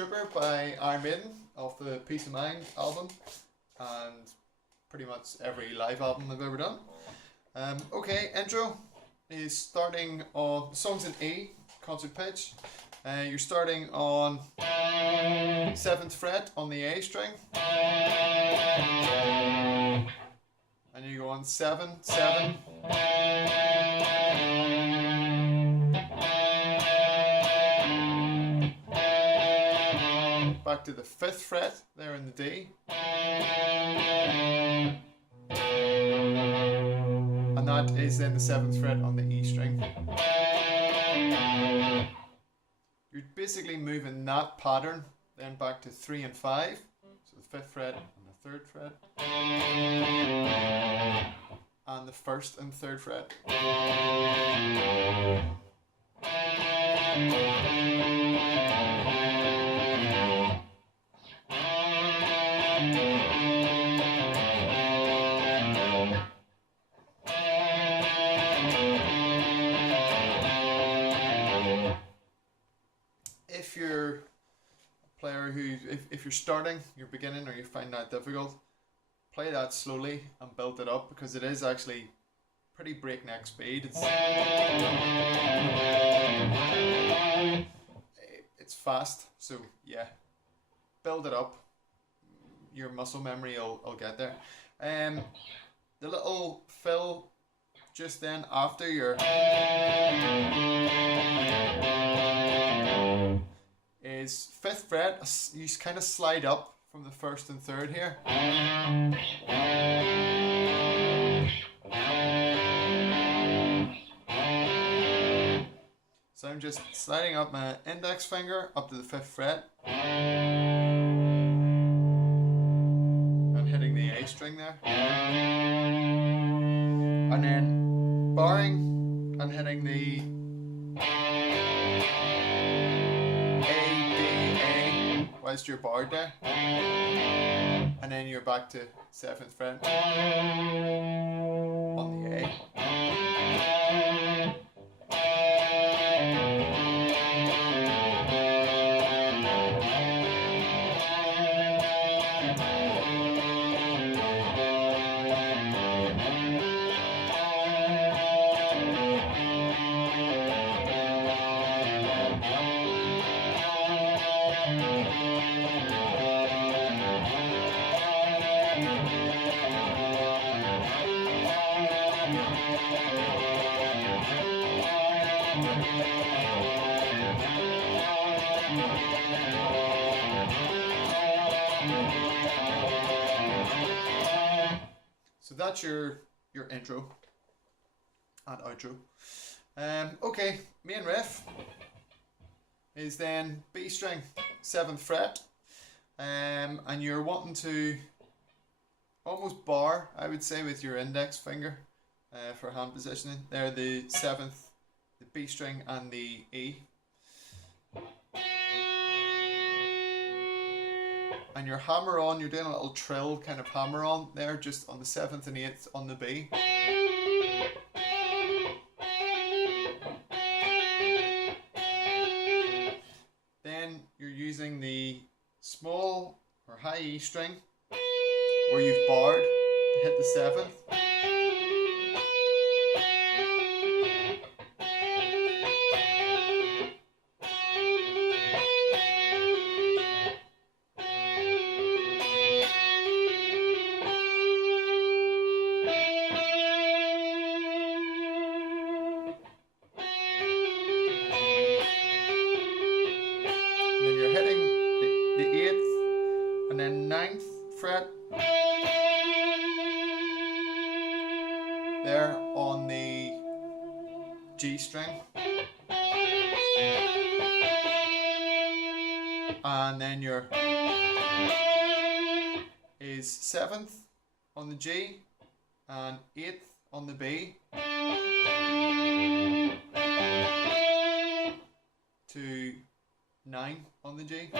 Trooper by Maiden off the Peace of Mind album, and pretty much every live album they've ever done. Okay, intro is starting on, the song's in E, concert pitch. You're starting on 7th fret on the A string, and you go on 7, 7, back to the 5th fret there in the D, and that is then the 7th fret on the E string. You're basically moving that pattern then back to 3 and 5, so the 5th fret and the 3rd fret, and the 1st and 3rd fret. If you're a player who, if you're starting, you're beginning, or you find that difficult, play that slowly and build it up, because it is actually pretty breakneck speed. It's fast, so yeah, build it up. Your muscle memory will get there. The little fill just then after your is 5th fret. You kind of slide up from the 1st and 3rd here. So I'm just sliding up my index finger up to the 5th fret and hitting the A string there, and then barring and hitting the whilst you're barred there, and then you're back to 7th fret on the A. So that's your intro and outro. Okay, main riff is then B string, 7th fret, and you're wanting to almost bar, I would say, with your index finger for hand positioning. There, the 7th, the B string and the E. And your hammer on, you're doing a little trill kind of hammer on there, just on the 7th and 8th on the B. Then you're using the small or high E string where you've barred to hit the 7th. And then 9th fret there on the G string, and then your is 7th on the G and 8th on the B to 9 on the G.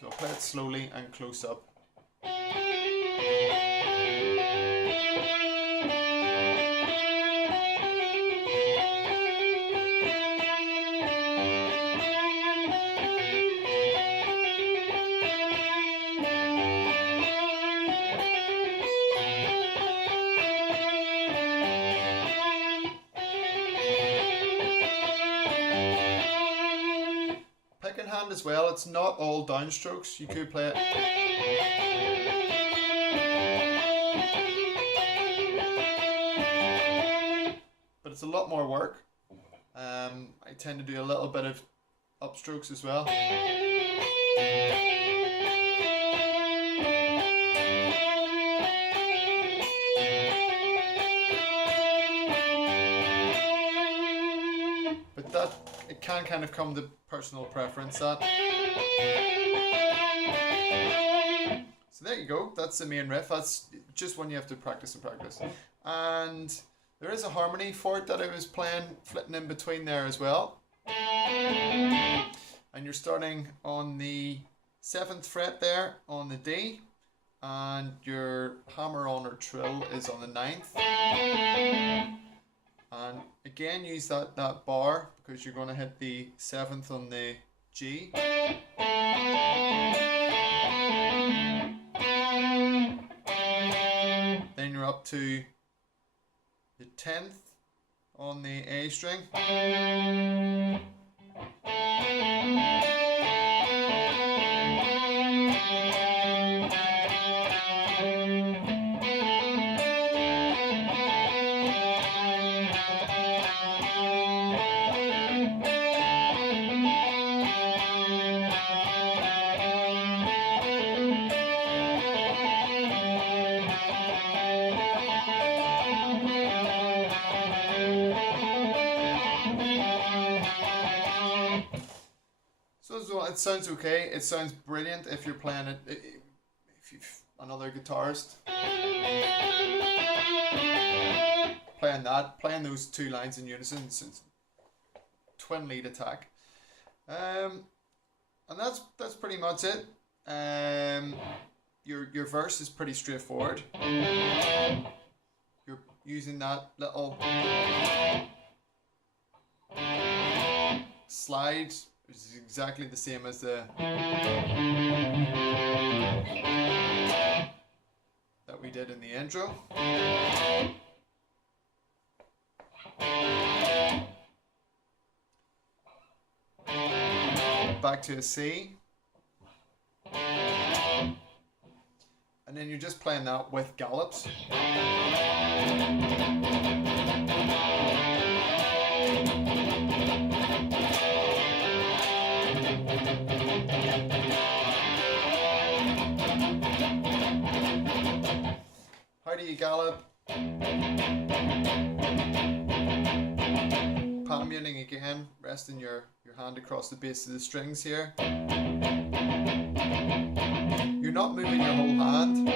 So I'll play it slowly and close up. as well, it's not all downstrokes. You could play it. But it's a lot more work. I tend to do a little bit of upstrokes as well. But that, it can kind of come to personal preference, that. So there you go, that's the main riff. That's just one you have to practice and practice. And there is a harmony for it that I was playing, flitting in between there as well. And you're starting on the 7th fret there on the D, and your hammer on or trill is on the 9th. And again, use that bar because you're going to hit the 7th on the G. Then you're up to the 10th on the A string. It sounds okay. It sounds brilliant if you're playing it. If you've another guitarist playing those two lines in unison, since twin lead attack. And that's pretty much it. Your verse is pretty straightforward. You're using that little slide, which is exactly the same as the that we did in the intro. Back to a C. And then you're just playing that with gallops. How do you gallop? Palm muting again, resting your hand across the base of the strings here. You're not moving your whole hand.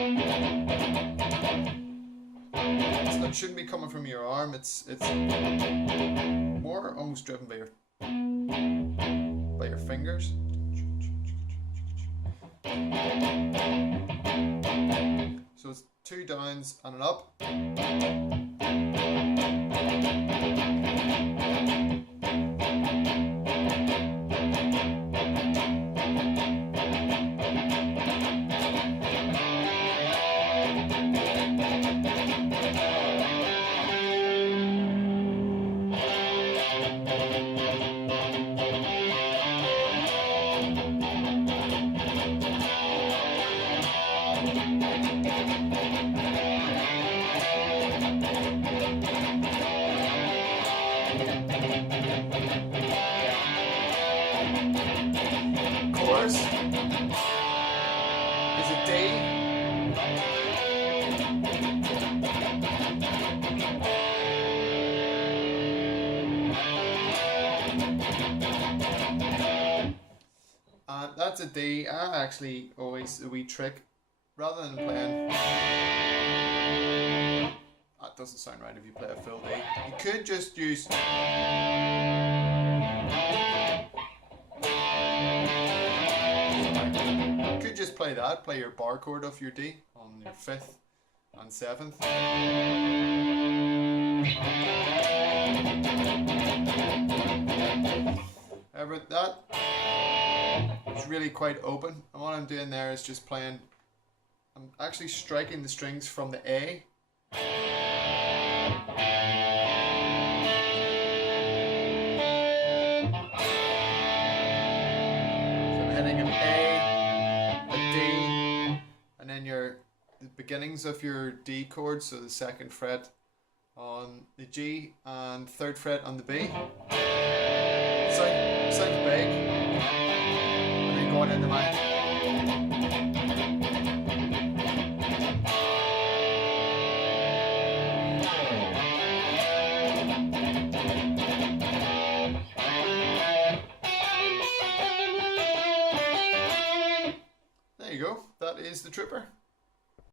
It shouldn't be coming from your arm. It's more almost driven by your fingers. So it's 2 downs and an up. Chorus is a D. And that's a D. I actually always a wee trick, rather than playing. That doesn't sound right if you play a full D. You could just use. Just play that, play your bar chord off your D on your 5th and 7th. However, that is really quite open, and what I'm doing there is just playing, I'm actually striking the strings from the A. So beginnings of your D chord, so the 2nd fret on the G and 3rd fret on the B. Sounds big, and then going into my. There you go, that is the Trooper.